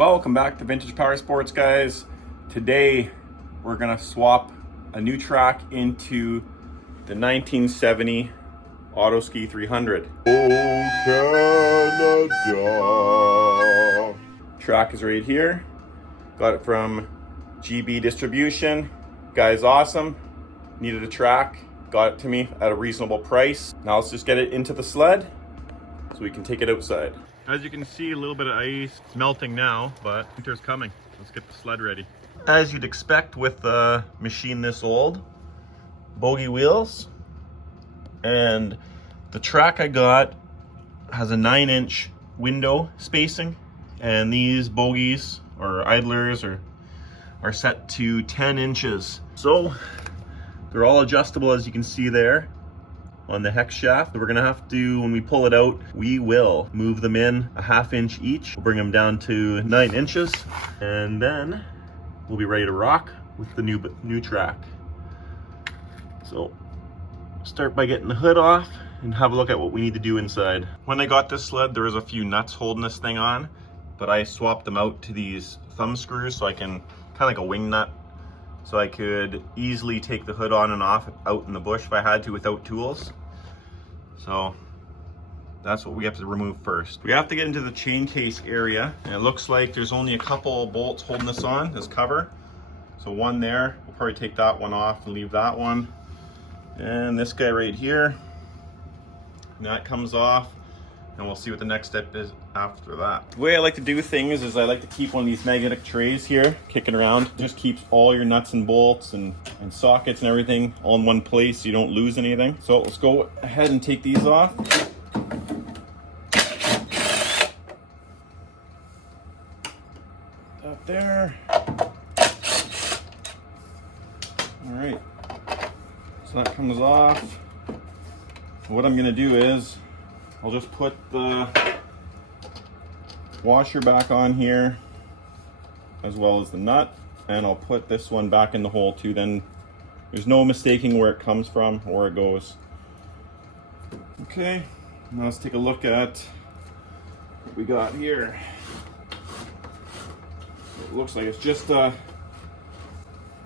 Welcome back to Vintage Power Sports, guys. Today we're gonna swap a new track into the 1970 Autoski 300. Oh, Canada. Track is right here. Got it from GB Distribution. Guy's awesome. Needed a track. Got it to me at a reasonable price. Now let's just get it into the sled so we can take it outside. As you can see, a little bit of ice. It's melting now, but winter's coming. Let's get the sled ready. As you'd expect with a machine this old, bogey wheels. And the track I got has a 9-inch window spacing. And these bogies or idlers are set to 10 inches. So they're all adjustable, as you can see there on the hex shaft. We're gonna have to, when we pull it out, we will move them in a 1/2 inch each. We'll bring them down to 9 inches, and then we'll be ready to rock with the new track. So start by getting the hood off and have a look at what we need to do inside. When I got this sled, there was a few nuts holding this thing on, but I swapped them out to these thumb screws so I can, kind of like a wing nut, so I could easily take the hood on and off out in the bush if I had to without tools. So that's what we have to remove first. We have to get into the chain case area, and it looks like there's only a couple bolts holding this on, this cover. So one there, we'll probably take that one off and leave that one. And this guy right here, and that comes off, and we'll see what the next step is after that. The way I like to do things is I like to keep one of these magnetic trays here kicking around. It just keeps all your nuts and bolts and sockets and everything all in one place so you don't lose anything. So let's go ahead and take these off. That there. All right, so that comes off. What I'm gonna do is I'll just put the washer back on here as well as the nut, and I'll put this one back in the hole too. Then there's no mistaking where it comes from or where it goes. Okay, now let's take a look at what we got here. It looks like it's just an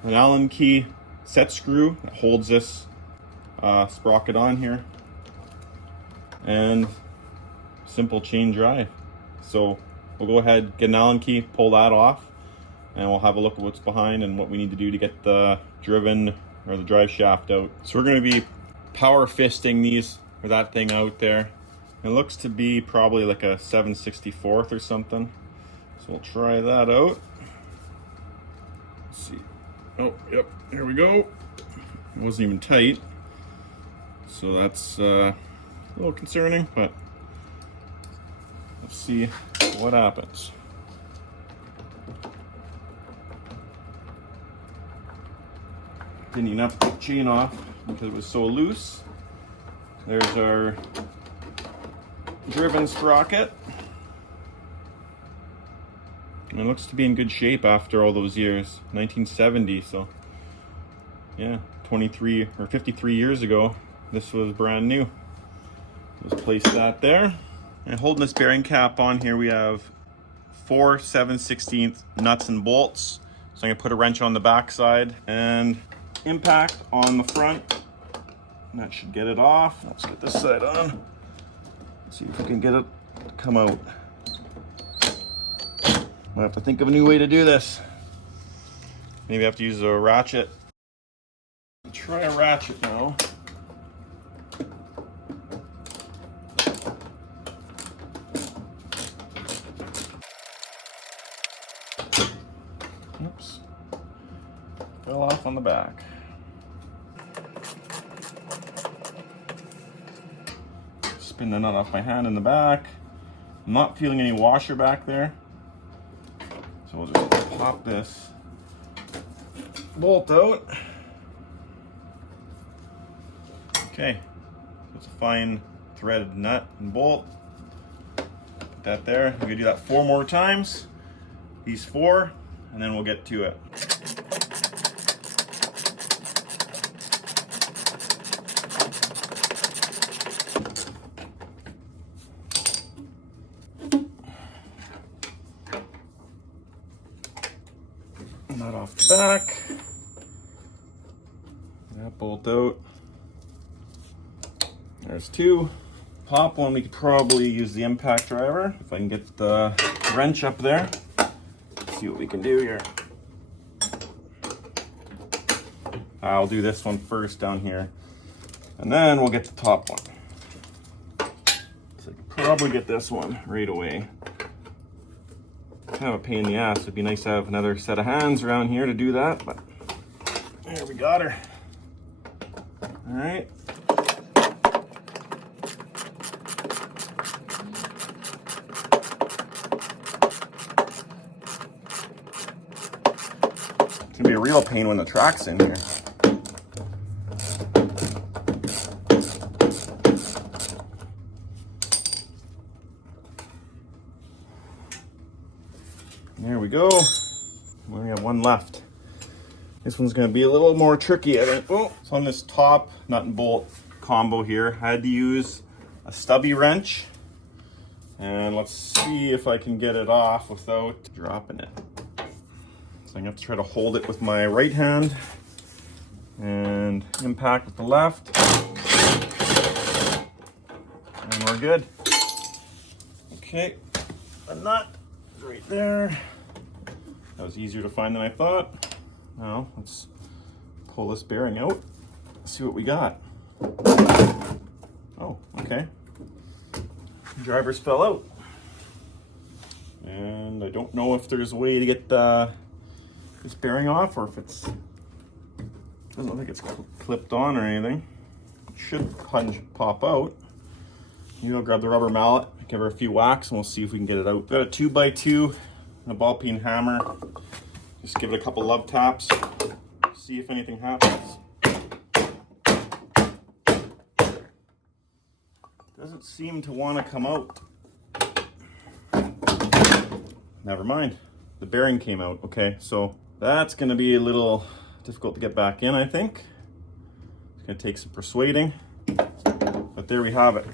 Allen key set screw that holds this sprocket on here, and simple chain drive. So we'll go ahead, get an Allen key, pull that off, and we'll have a look at what's behind and what we need to do to get the driven or the drive shaft out. So we're going to be power fisting these or that thing out there. It looks to be probably like a 7/64 or something. So we'll try that out. Let's see. Oh, yep, here we go. It wasn't even tight. So that's a little concerning, but let's see what happens. Didn't even have to put the chain off because it was so loose. There's our driven sprocket. And it looks to be in good shape after all those years. 1970, so yeah, 23 or 53 years ago, this was brand new. Let's place that there. And holding this bearing cap on here, we have 4 7/16 nuts and bolts. So I'm gonna put a wrench on the back side and impact on the front. And that should get it off. Let's get this side on. Let's see if we can get it to come out. I have to think of a new way to do this. Maybe I have to use a ratchet. Try a ratchet now. Oops. Fell off on the back. Spin the nut off my hand in the back. I'm not feeling any washer back there. So we'll just pop this bolt out. Okay, it's a fine threaded nut and bolt. Put that there. We're gonna do that 4 more times. These 4, and then we'll get to it. Nut off the back. That bolt out. There's two. Top one, we could probably use the impact driver. If I can get the wrench up there. Let's see what we can do here. I'll do this one first down here. And then we'll get the top one. So I could probably get this one right away. Kind of a pain in the ass. It'd be nice to have another set of hands around here to do that, but there we got her. All right. It's gonna be a real pain when the track's in here. There we go. We only have one left. This one's going to be a little more tricky, I think. Oh, it's on this top nut and bolt combo here. I had to use a stubby wrench. And let's see if I can get it off without dropping it. So I'm going to have to try to hold it with my right hand and impact with the left. And we're good. Okay, a nut is right there. That was easier to find than I thought. Now, let's pull this bearing out. See what we got. Oh, okay. Drivers fell out. And I don't know if there's a way to get this bearing off, or if it's, doesn't look like it's clipped on or anything. It should pop out. I'll grab the rubber mallet, give her a few whacks, and we'll see if we can get it out. Got a 2x2 and a ball peen hammer. Just give it a couple love taps, see if anything happens. Doesn't seem to want to come out. Never mind, the bearing came out. Okay, so that's going to be a little difficult to get back in, I think. It's going to take some persuading, but there we have it.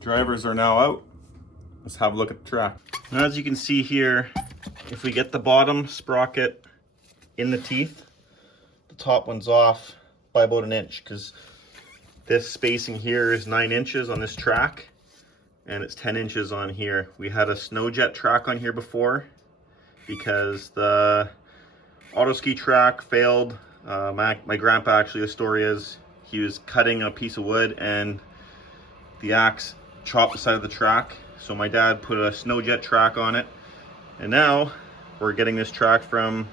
Drivers are now out. Let's have a look at the track. Now, as you can see here, if we get the bottom sprocket in the teeth, the top one's off by about an inch, because this spacing here is 9 inches on this track and it's 10 inches on here. We had a snow jet track on here before because the auto ski track failed. My grandpa, actually, the story is he was cutting a piece of wood and the axe chopped the side of the track. So my dad put a snow jet track on it, and now we're getting this track from.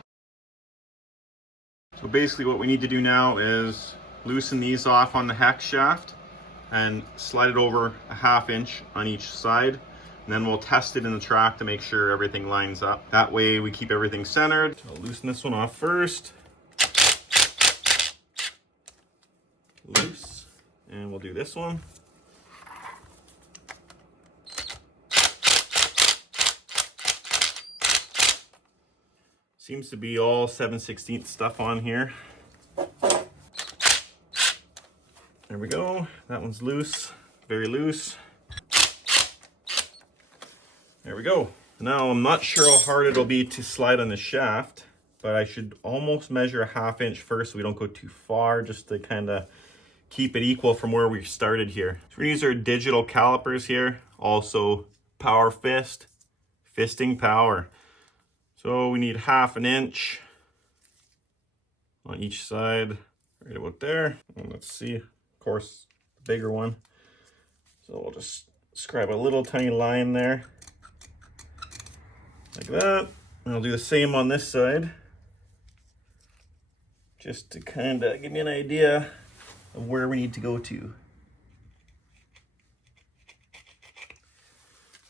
So basically what we need to do now is loosen these off on the hex shaft and slide it over a 1/2 inch on each side, and then we'll test it in the track to make sure everything lines up. That way we keep everything centered. So I'll loosen this one off first. Loose, and we'll do this one. Seems to be all 7/16 stuff on here. There we go. That one's loose, very loose. There we go. Now I'm not sure how hard it'll be to slide on the shaft, but I should almost measure a 1/2 inch first so we don't go too far, just to kind of keep it equal from where we started here. So we're gonna use our digital calipers here. Also power fist, fisting power. So we need 1/2 inch on each side, right about there. And let's see, of course, the bigger one. So we'll just scribe a little tiny line there, like that. And I'll do the same on this side, just to kind of give me an idea of where we need to go to.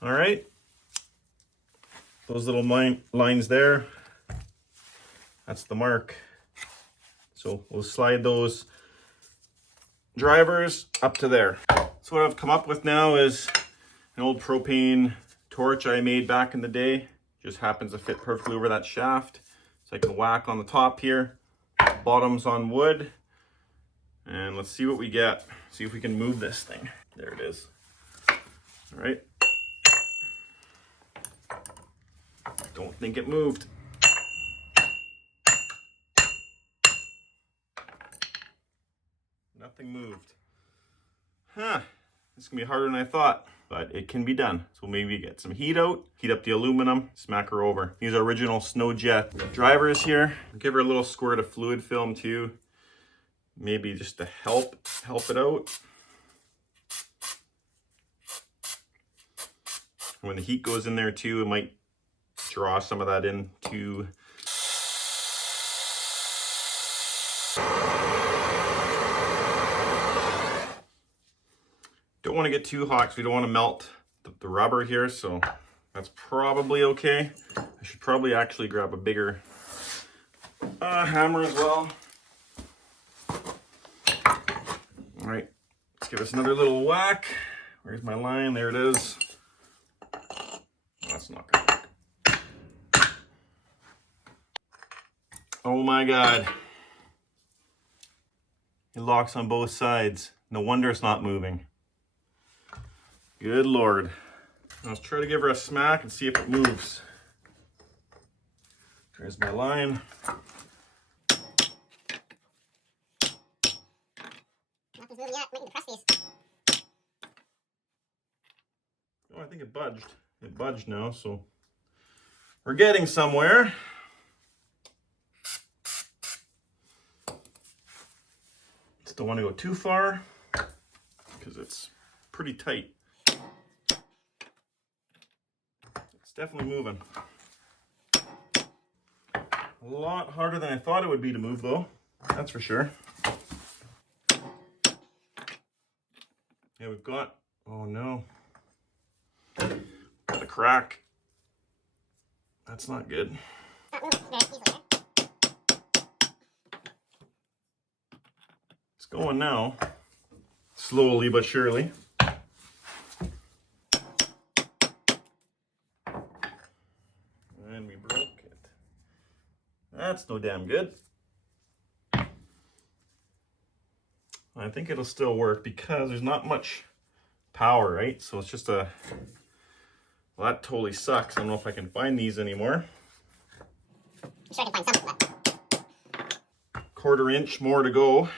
All right. Those little lines there, that's the mark. So we'll slide those drivers up to there. So what I've come up with now is an old propane torch I made back in the day. Just happens to fit perfectly over that shaft. So I can whack on the top here, bottom's on wood, and let's see what we get. See if we can move this thing. There it is. All right. think it moved. Nothing moved. Huh. This is gonna be harder than I thought, but it can be done. So maybe get some heat out, heat up the aluminum, smack her over. These are original snow jet drivers here. Give her a little squirt of fluid film too. Maybe just to help it out. When the heat goes in there too, it might draw some of that in too. Don't want to get too hot because we don't want to melt the rubber here, so that's probably okay. I should probably actually grab a bigger hammer as well. All right, let's give this another little whack. Where's my line? There it is. That's not gonna work. Oh my God. It locks on both sides. No wonder it's not moving. Good Lord. Let's try to give her a smack and see if it moves. There's my line. Nothing's moving yet. Might need to press these. Oh, I think it budged. It budged now, so we're getting somewhere. Don't want to go too far because it's pretty tight. It's definitely moving. A lot harder than I thought it would be to move though, that's for sure. Yeah, we've got, oh no, got a crack. That's not good. It's going now, slowly but surely. And we broke it. That's no damn good. I think it'll still work because there's not much power, right? So it's just a, well, that totally sucks. I don't know if I can find these anymore. I'm sure I can find some left. 1/4 inch more to go.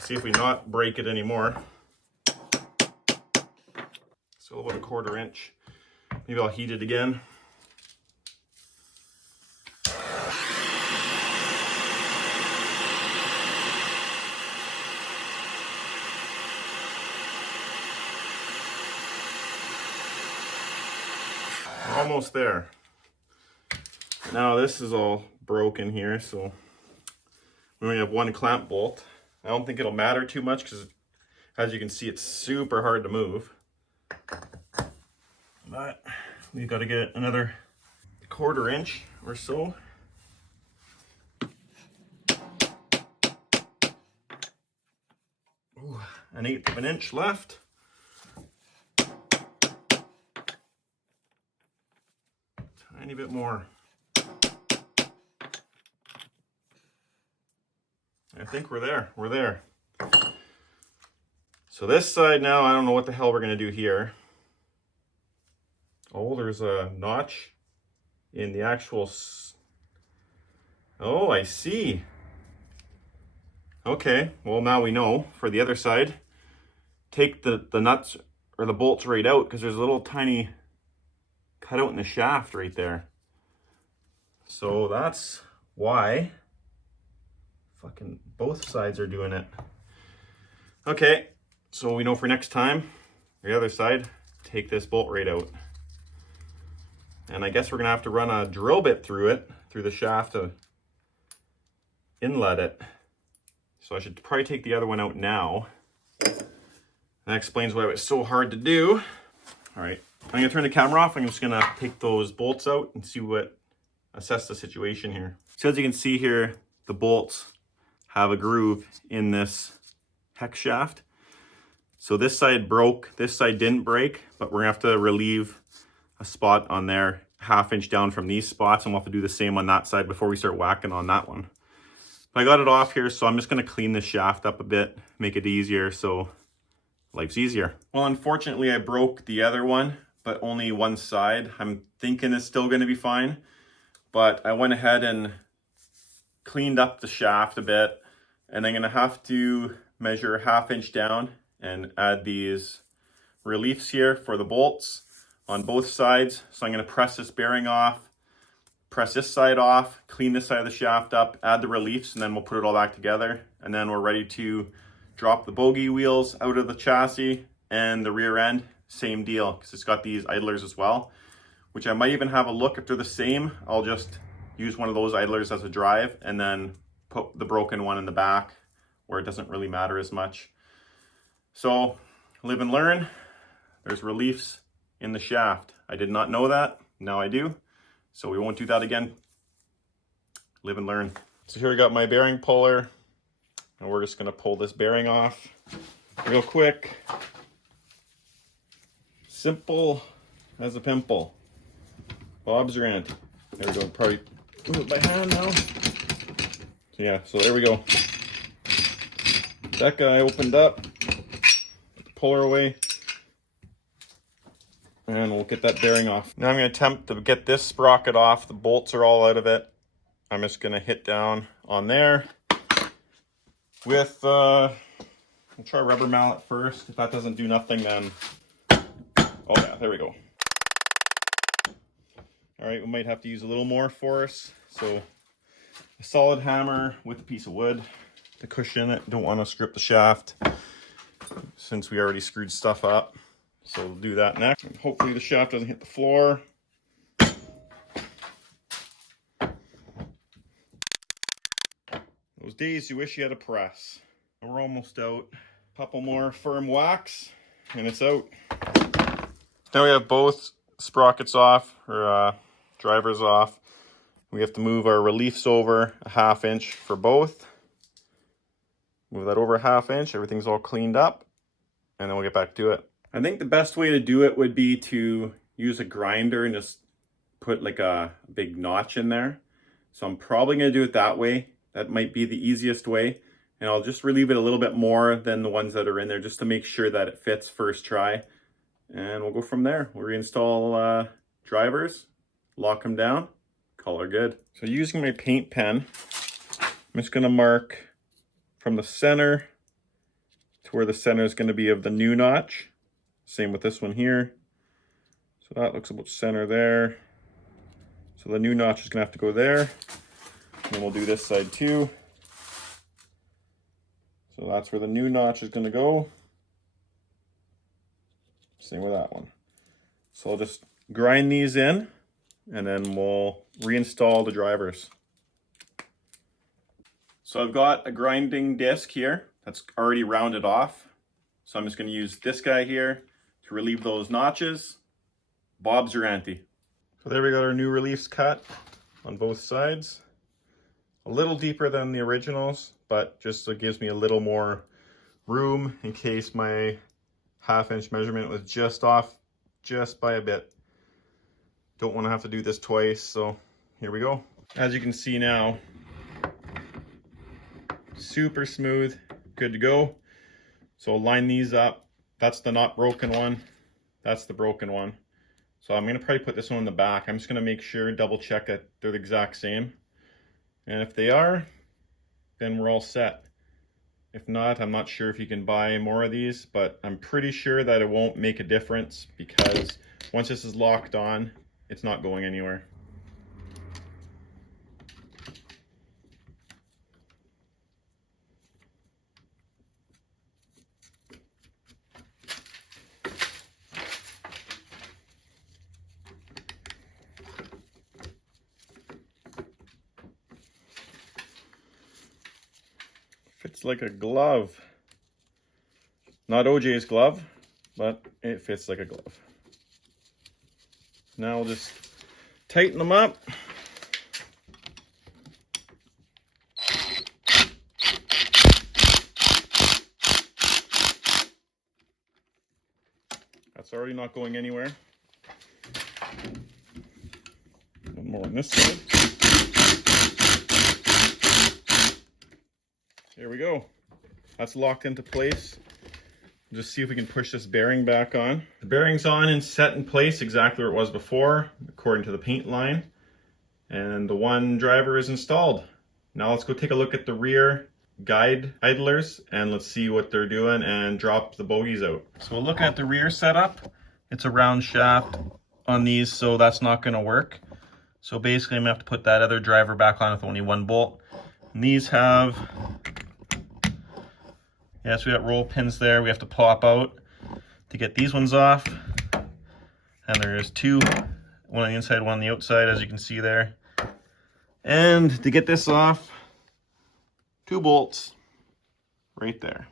See if we not break it anymore. Still about 1/4 inch. Maybe I'll heat it again. Almost there. Now this is all broken here, so we only have one clamp bolt. I don't think it'll matter too much because, as you can see, it's super hard to move. But we've got to get another 1/4 inch or so. Ooh, 1/8 of an inch left. Tiny bit more. I think we're there. We're there. So this side now, I don't know what the hell we're going to do here. Oh, there's a notch in the actual... Oh, I see. Okay, well now we know for the other side. Take the nuts or the bolts right out because there's a little tiny cutout in the shaft right there. So that's why fucking both sides are doing it. Okay, so we know for next time, the other side, take this bolt right out. And I guess we're gonna have to run a drill bit through it, through the shaft to inlet it. So I should probably take the other one out now. That explains why it was so hard to do. All right, I'm gonna turn the camera off. I'm just gonna take those bolts out and see assess the situation here. So as you can see here, the bolts have a groove in this hex shaft. So this side broke, this side didn't break, but we're gonna have to relieve a spot on there 1/2 inch down from these spots, and we'll have to do the same on that side before we start whacking on that one. But I got it off here, so I'm just gonna clean this shaft up a bit, make it easier so life's easier. Well, unfortunately I broke the other one, but only one side. I'm thinking it's still going to be fine, but I went ahead and cleaned up the shaft a bit, and I'm going to have to measure 1/2 inch down and add these reliefs here for the bolts on both sides. So I'm going to press this bearing off, press this side off, clean this side of the shaft up, add the reliefs, and then we'll put it all back together. And then we're ready to drop the bogie wheels out of the chassis, and the rear end, same deal, because it's got these idlers as well, which I might even have a look if they're the same. I'll just use one of those idlers as a drive and then put the broken one in the back where it doesn't really matter as much. So live and learn. There's reliefs in the shaft. I did not know that, now I do. So we won't do that again. Live and learn. So here I got my bearing puller, and we're just gonna pull this bearing off real quick. Simple as a pimple. Bob's your auntie. There we go, probably move it by hand now. So yeah, so there we go. That guy opened up, put the puller away, and we'll get that bearing off. Now I'm going to attempt to get this sprocket off. The bolts are all out of it. I'm just going to hit down on there with, I'll try rubber mallet first. If that doesn't do nothing, then, oh yeah, there we go. All right, we might have to use a little more force. So a solid hammer with a piece of wood to cushion it. Don't want to strip the shaft since we already screwed stuff up. So we'll do that next. And hopefully the shaft doesn't hit the floor. Those days you wish you had a press. We're almost out. Couple more firm whacks and it's out. Now we have both sprockets off, or drivers off. We have to move our reliefs over 1/2 inch for both. Move that over 1/2 inch, everything's all cleaned up, and then we'll get back to it. I think the best way to do it would be to use a grinder and just put like a big notch in there. So I'm probably going to do it that way. That might be the easiest way. And I'll just relieve it a little bit more than the ones that are in there just to make sure that it fits first try. And we'll go from there. We'll reinstall drivers, lock them down, call her good. So using my paint pen, I'm just going to mark from the center to where the center is going to be of the new notch. Same with this one here. So that looks about center there. So the new notch is going to have to go there. And then we'll do this side too. So that's where the new notch is going to go. Same with that one. So I'll just grind these in and then we'll reinstall the drivers. So I've got a grinding disc here that's already rounded off. So I'm just going to use this guy here to relieve those notches. Bob's your auntie. So there we got our new reliefs cut on both sides. A little deeper than the originals, but just so it gives me a little more room in case my 1/2 inch measurement was just off just by a bit. Don't want to have to do this twice, so here we go. As you can see now, super smooth, good to go. So I'll line these up. That's the not broken one. That's the broken one. So I'm going to probably put this one in the back. I'm just going to make sure, double check that they're the exact same. And if they are, then we're all set. If not, I'm not sure if you can buy more of these, but I'm pretty sure that it won't make a difference because once this is locked on, it's not going anywhere. Fits like a glove. Not OJ's glove, but it fits like a glove. Now we'll just tighten them up. That's already not going anywhere. One more on this side. There we go. That's locked into place. Just see if we can push this bearing back on. The bearing's on and set in place exactly where it was before, according to the paint line. And the one driver is installed. Now let's go take a look at the rear guide idlers and let's see what they're doing and drop the bogies out. So we'll look at the rear setup. It's a round shaft on these, so that's not going to work. So basically I'm going to have to put that other driver back on with only one bolt. And these have, yes, we got roll pins there we have to pop out to get these ones off. And there's two, one on the inside, one on the outside, as you can see there. And to get this off, 2 bolts right there.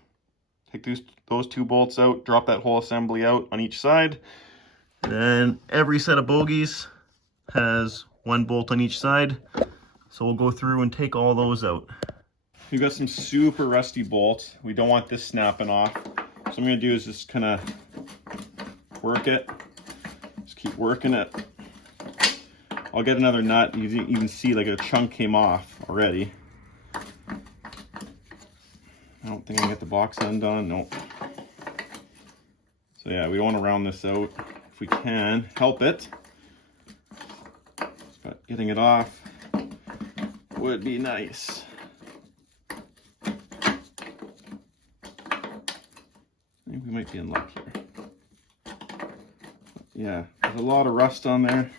Take those 2 bolts out, drop that whole assembly out on each side. And every set of bogies has 1 bolt on each side. So we'll go through and take all those out. We've got some super rusty bolts. We don't want this snapping off. So what I'm gonna do is just kind of work it. Just keep working it. I'll get another nut. You can even see like a chunk came off already. I don't think I can get the box undone. Nope. So yeah, we don't want to round this out. If we can help it, but getting it off would be nice. I think we might be in luck here. Yeah, there's a lot of rust on there.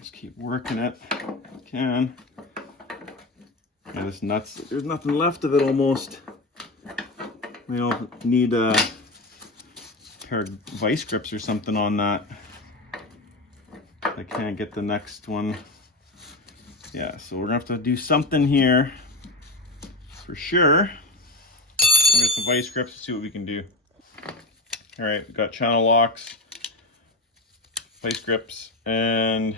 Just keep working it if I can. Yeah, this nuts, there's nothing left of it almost. We'll need a pair of vice grips or something on that. I can't get the next one. Yeah, so we're gonna have to do something here for sure. I'll get some vice grips to see what we can do. All right, we've got channel locks, vice grips, and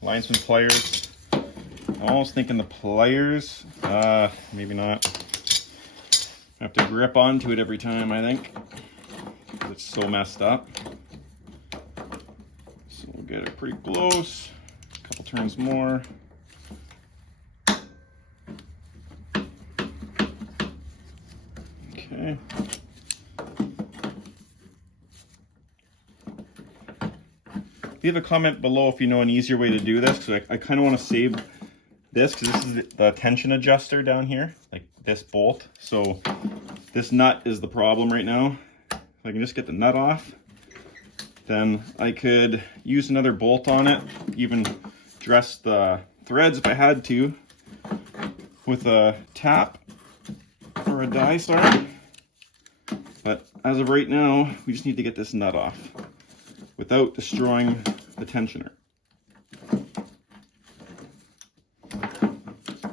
linesman pliers. I'm almost thinking the pliers, maybe not. I have to grip onto it every time, I think. It's so messed up. So we'll get it pretty close. A couple turns more. Okay. Leave a comment below if you know an easier way to do this, because I kind of want to save this, because this is the tension adjuster down here, like this bolt. So this nut is the problem right now. If I can just get the nut off, then I could use another bolt on it, even dress the threads if I had to with a tap or a die star. But as of right now, we just need to get this nut off without destroying the tensioner.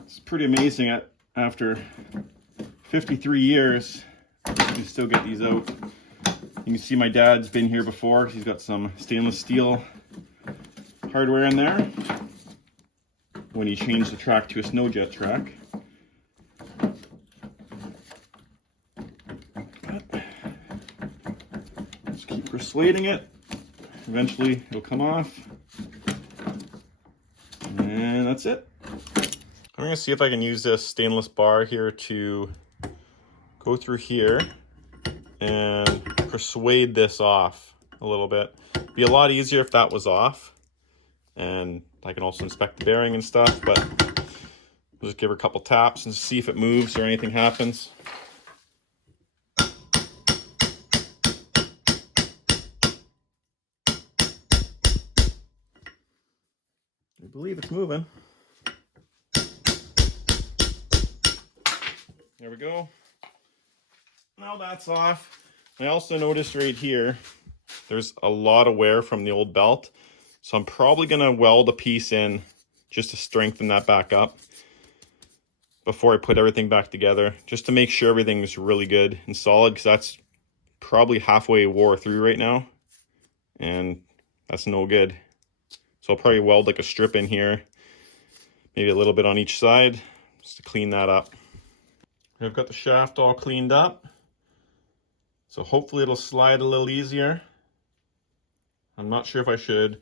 It's pretty amazing after 53 years, we still get these out. You can see my dad's been here before. He's got some stainless steel hardware in there when he changed the track to a snow jet track. Just keep persuading it. Eventually it'll come off. And that's it. I'm going to see if I can use this stainless bar here to go through here and persuade this off a little bit. It'd be a lot easier if that was off. And I can also inspect the bearing and stuff, but we'll just give her a couple taps and see if it moves or anything happens. I believe it's moving. There we go. Now that's off. I also noticed right here, there's a lot of wear from the old belt. So I'm probably gonna weld a piece in just to strengthen that back up before I put everything back together, just to make sure everything is really good and solid, because that's probably halfway wore through right now, and that's no good. So I'll probably weld like a strip in here, maybe a little bit on each side, just to clean that up. I've got the shaft all cleaned up, so hopefully it'll slide a little easier. I'm not sure if I should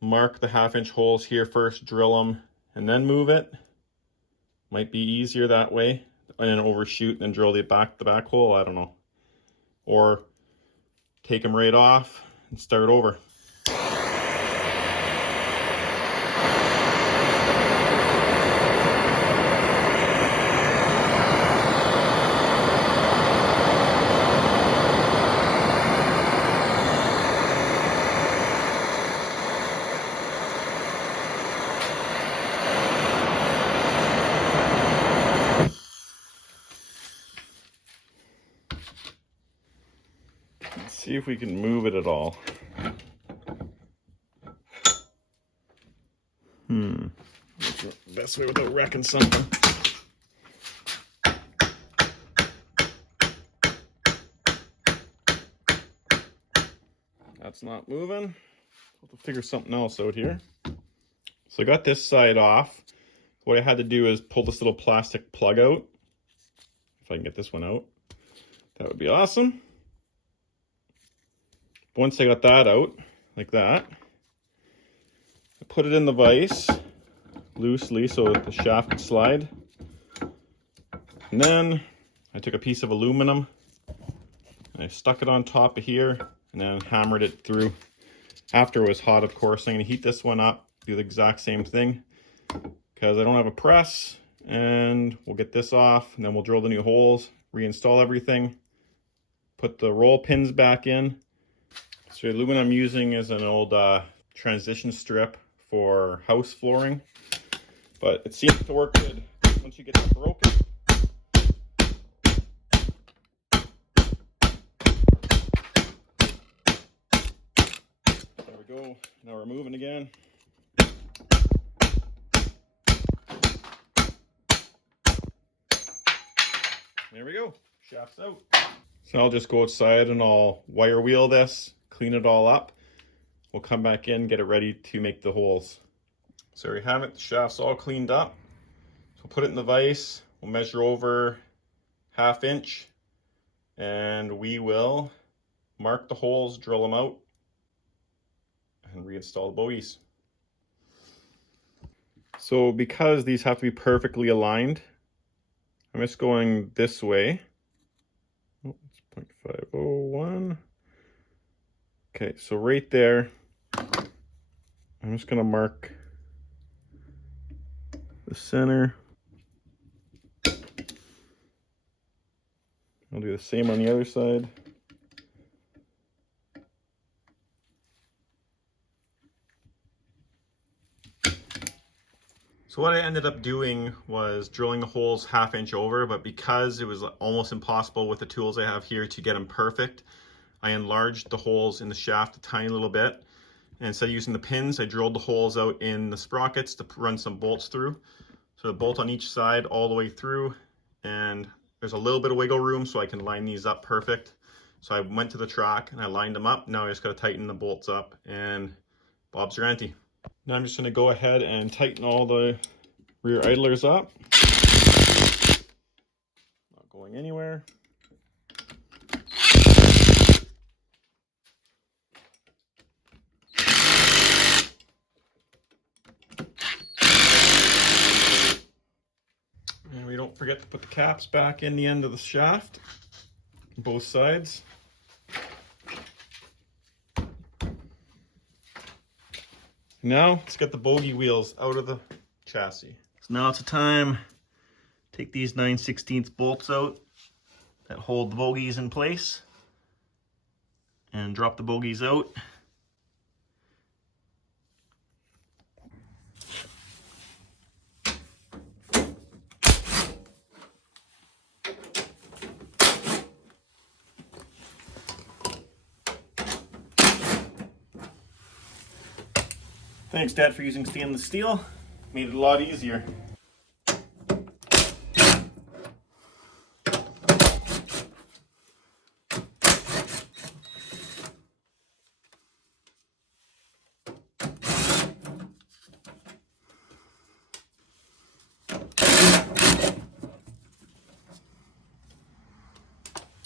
mark the 1/2 inch holes here first, drill them, and then move it. Might be easier that way, and then overshoot and drill the back hole. I don't know. Or take them right off and start over. Let's see if we can move it at all. What's the best way without wrecking something? That's not moving. I'll have to figure something else out here. So I got this side off. What I had to do is pull this little plastic plug out. If I can get this one out, that would be awesome. Once I got that out, like that, I put it in the vise loosely so that the shaft could slide. And then I took a piece of aluminum and I stuck it on top of here and then hammered it through. After it was hot, of course. I'm going to heat this one up, do the exact same thing because I don't have a press, and we'll get this off and then we'll drill the new holes, reinstall everything, put the roll pins back in. So the aluminum I'm using is an old transition strip for house flooring, but it seems to work good once you get it broken. There we go. Now we're moving again. There we go. Shaft's out. So I'll just go outside and I'll wire wheel this, clean it all up. We'll come back in, get it ready to make the holes. So there we have it. The shaft's all cleaned up. So we'll put it in the vise. We'll measure over 1/2 inch and we will mark the holes, drill them out, and reinstall the bogies. So because these have to be perfectly aligned, I'm just going this way. Oh, it's 0.501. Okay, so right there, I'm just gonna mark the center. I'll do the same on the other side. So what I ended up doing was drilling the holes 1/2 inch over, but because it was almost impossible with the tools I have here to get them perfect, I enlarged the holes in the shaft a tiny little bit. And instead of using the pins, I drilled the holes out in the sprockets to run some bolts through. So a bolt on each side all the way through, and there's a little bit of wiggle room so I can line these up perfect. So I went to the track and I lined them up. Now I just gotta tighten the bolts up and Bob's your auntie. Now I'm just gonna go ahead and tighten all the rear idlers up. Not going anywhere. And we don't forget to put the caps back in the end of the shaft, both sides. Now let's get the bogie wheels out of the chassis. So now it's the time to take these 9/16 bolts out that hold the bogies in place and drop the bogies out. Thanks, Dad, for using stainless steel. Made it a lot easier.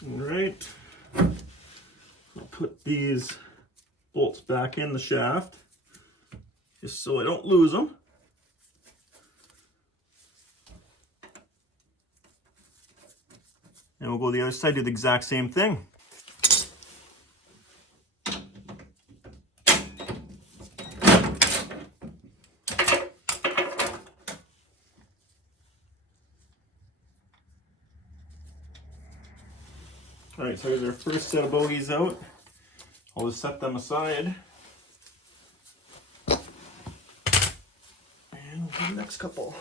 All right, I'll put these bolts back in the shaft, just so I don't lose them. And we'll go to the other side, do the exact same thing. All right, so here's our first set of bogies out. I'll just set them aside. And we'll do the next couple.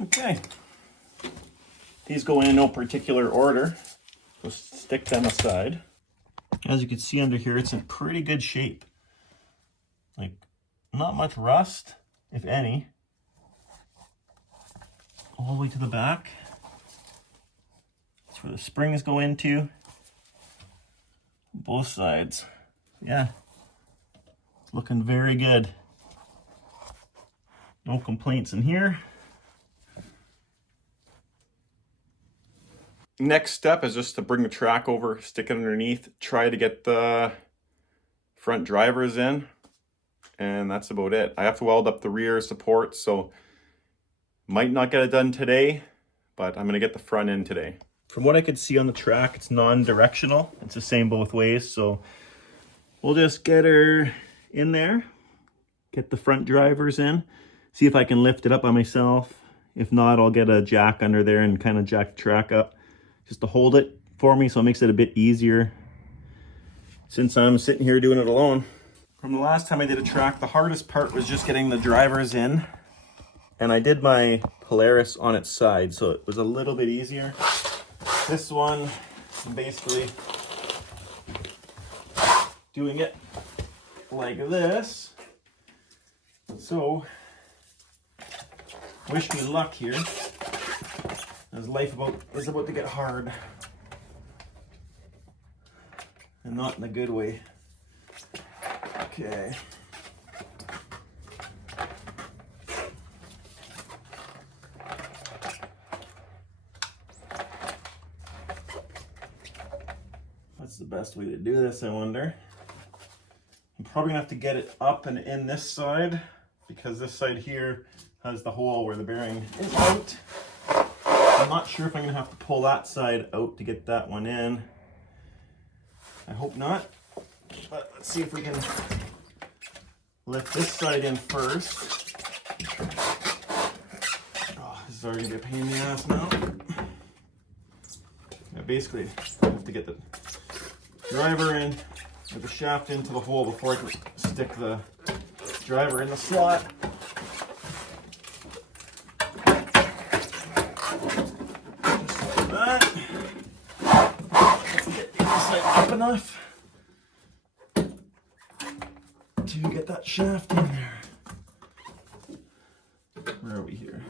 Okay, these go in no particular order. Just stick them aside. As you can see under here, it's in pretty good shape. Like, not much rust, if any. All the way to the back. That's where the springs go into. Both sides. Yeah, it's looking very good. No complaints in here. Next step is just to bring the track over, stick it underneath, try to get the front drivers in, and that's about it. I have to weld up the rear supports, so might not get it done today, but I'm gonna get the front in today. From what I could see on the track, it's non-directional. It's the same both ways, so we'll just get her in there, get the front drivers in, see if I can lift it up by myself. If not, I'll get a jack under there and kind of jack the track up, just to hold it for me, so it makes it a bit easier since I'm sitting here doing it alone. From the last time I did a track, the hardest part was just getting the drivers in, and I did my Polaris on its side, so it was a little bit easier. This one, I'm basically doing it like this. So, wish me luck here, as life is about to get hard. And not in a good way. Okay. What's the best way to do this, I wonder? I'm probably gonna have to get it up and in this side, because this side here has the hole where the bearing is out. I'm not sure if I'm gonna have to pull that side out to get that one in. I hope not, but let's see if we can lift this side in first. Oh, this is already gonna be a pain in the ass now. I basically have to get the driver in, get the shaft into the hole before I can stick the driver in the slot. Enough to get that shaft in there. Where are we here?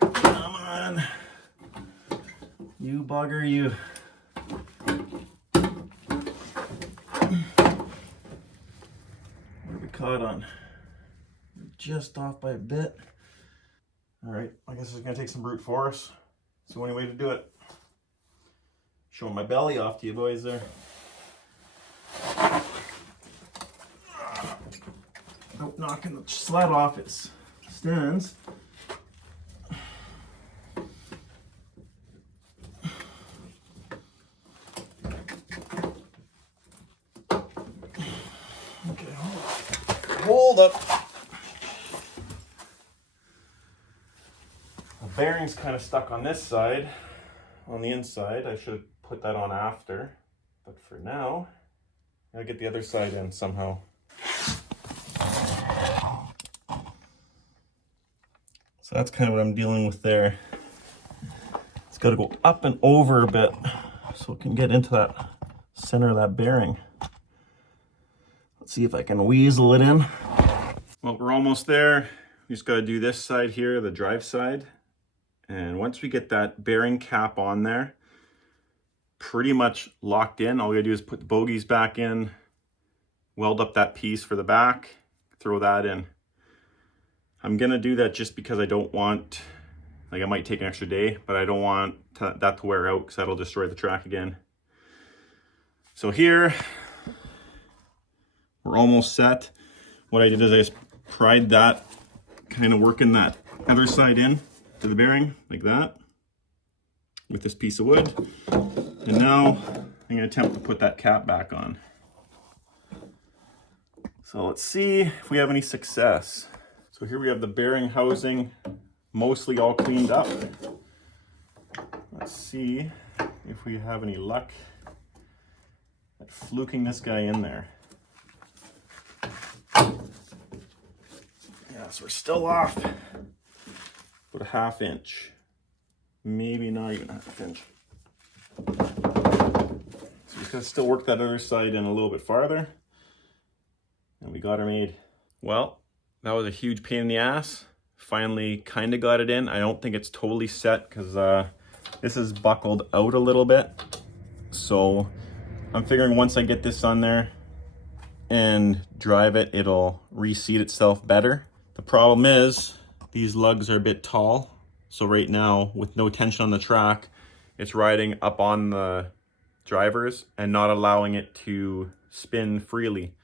Come on, you bugger, you. Where are we caught on? We're just off by a bit. All right, I guess it's gonna take some brute force. It's the only way to do it. Showing my belly off to you boys there. Without knocking the sled off its stands. Okay, hold up. Bearing's kind of stuck on this side, on the inside. I should have put that on after, but for now, I gotta get the other side in somehow. So that's kind of what I'm dealing with there. It's got to go up and over a bit so it can get into that center of that bearing. Let's see if I can weasel it in. Well, we're almost there. We just got to do this side here, the drive side. And once we get that bearing cap on there, pretty much locked in. All we gotta do is put the bogies back in, weld up that piece for the back, throw that in. I'm gonna do that just because I don't want, like, it might take an extra day, but I don't want that to wear out because that'll destroy the track again. So here, we're almost set. What I did is I just pried that, kind of working that other side in to the bearing, like that, with this piece of wood. And now I'm gonna attempt to put that cap back on. So let's see if we have any success. So here we have the bearing housing mostly all cleaned up. Let's see if we have any luck at fluking this guy in there. Yeah, so we're still off about a ½ inch. Maybe not even a ½ inch. So just gotta still work that other side in a little bit farther. And we got her made. Well, that was a huge pain in the ass. Finally kind of got it in. I don't think it's totally set because this is buckled out a little bit. So I'm figuring once I get this on there and drive it, it'll reseat itself better. The problem is these lugs are a bit tall. So right now, with no tension on the track, it's riding up on the drivers and not allowing it to spin freely.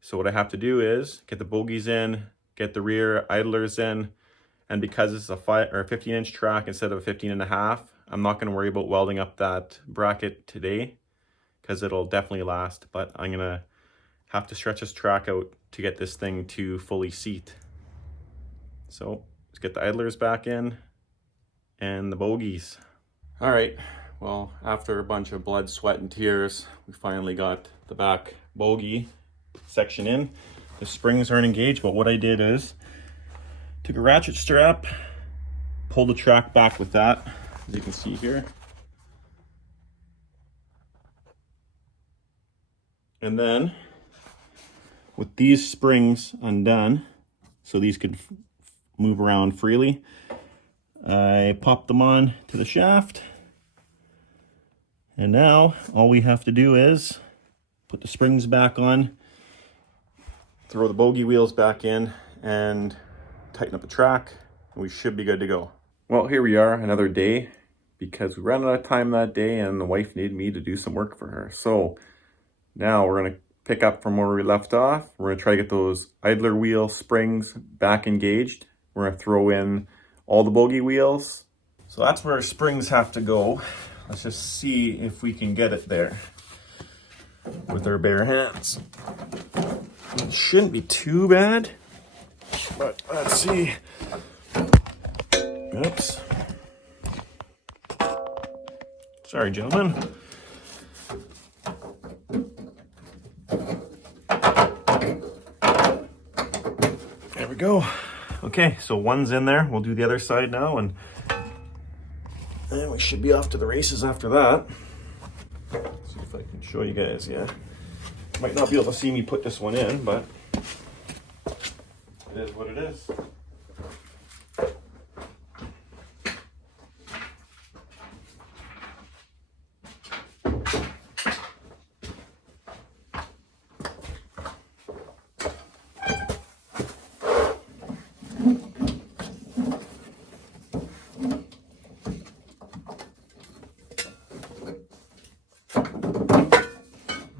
So what I have to do is get the bogies in, get the rear idlers in, and because it's a 15-inch track instead of a 15.5, I'm not going to worry about welding up that bracket today because it'll definitely last, but I'm going to have to stretch this track out to get this thing to fully seat. So let's get the idlers back in and the bogies. All right, well, after a bunch of blood, sweat, and tears, we finally got the back bogie section in. The springs aren't engaged, but what I did is took a ratchet strap, pulled the track back with that, as you can see here. And then with these springs undone, so these could move around freely, I popped them on to the shaft. And now all we have to do is put the springs back on, throw the bogie wheels back in, and tighten up the track, and we should be good to go. Well, here we are, another day, because we ran out of time that day and the wife needed me to do some work for her. So now we're gonna pick up from where we left off. We're gonna try to get those idler wheel springs back engaged. We're gonna throw in all the bogie wheels. So that's where our springs have to go. Let's just see if we can get it there with our bare hands. It shouldn't be too bad, but let's see. Oops. Sorry, gentlemen. There we go. Okay, so one's in there. We'll do the other side now, and we should be off to the races after that. Let's see if I can show you guys, yeah. Might not be able to see me put this one in, but it is what it is.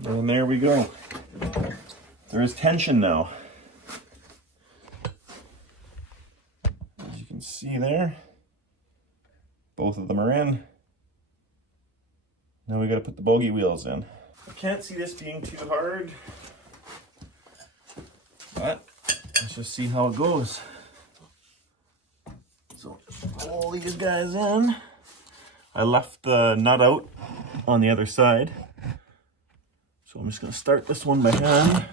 And there we go. There is tension now. As you can see there, both of them are in. Now we got to put the bogie wheels in. I can't see this being too hard, but let's just see how it goes. So just pull these guys in. I left the nut out on the other side. So I'm just going to start this one by hand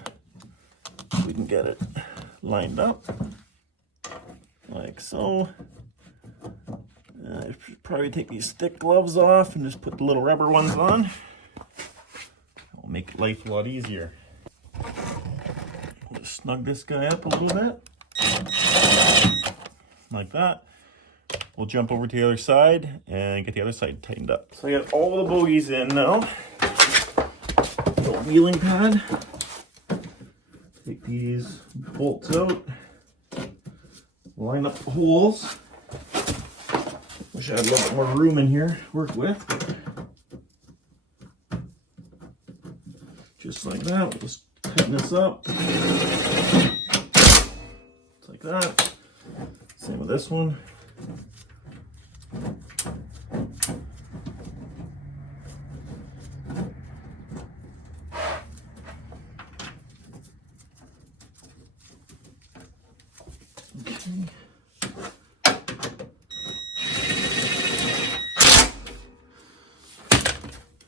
so we can get it lined up like so. I should probably take these thick gloves off and just put the little rubber ones on. It'll make life a lot easier. I'll just snug this guy up a little bit like that. we'll jump over to the other side and get the other side tightened up. So I got all the bogies in now. Little wheeling pad. Take these bolts out. Line up the holes. Wish I had a little bit more room in here to work with. Just like that. We'll just tighten this up. Just like that. Same with this one.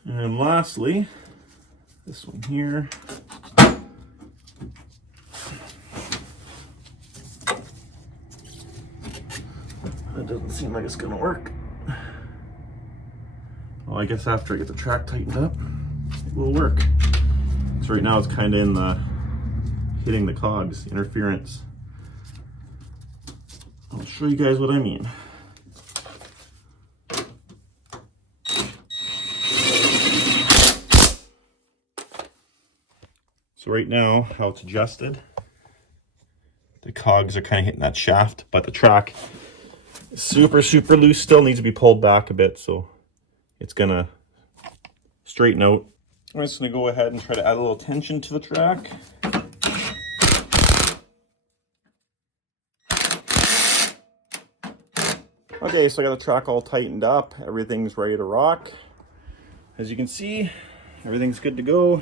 And lastly, this one here. That doesn't seem like it's gonna work. Well, I guess after I get the track tightened up, it will work. So right now it's kind of in the hitting the cogs, interference. I'll show you guys what I mean. So right now, how it's adjusted, the cogs are kind of hitting that shaft, but the track is super loose, still needs to be pulled back a bit, so it's gonna straighten out. I'm just gonna go ahead and try to add a little tension to the track. Okay, so I got the track all tightened up, everything's ready to rock. As you can see, everything's good to go.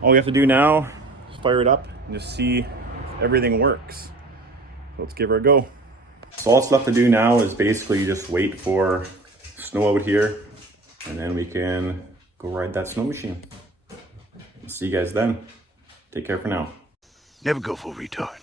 All we have to do now is fire it up and just see if everything works. So let's give her a go. So all that's left to do now is basically just wait for snow out here, and then we can go ride that snow machine. See you guys then. Take care for now. Never go full retard.